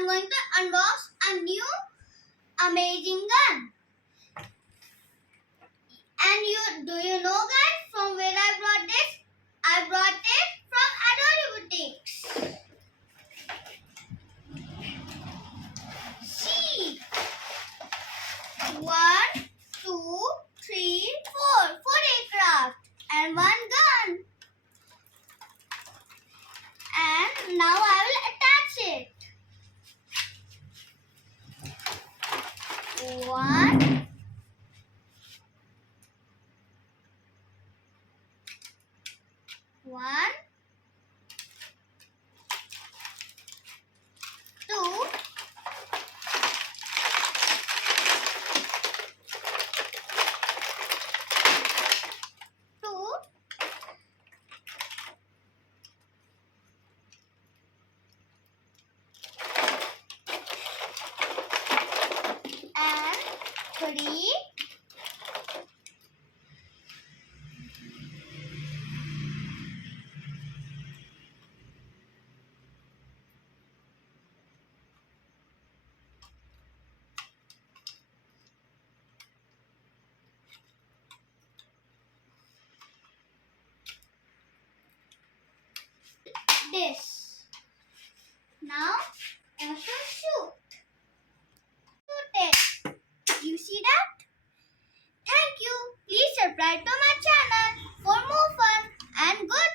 I'm going to unbox a new amazing gun. And do you know guys from where I brought this? I brought it from Adore Boutiques. See, 1, 2, 3, 4 aircraft and 1 gun. And now I will attach it. 1, 1, 2, 2, and 3. This. Now I have to shoot it. You see that? Thank you. Please subscribe to my channel for more fun and good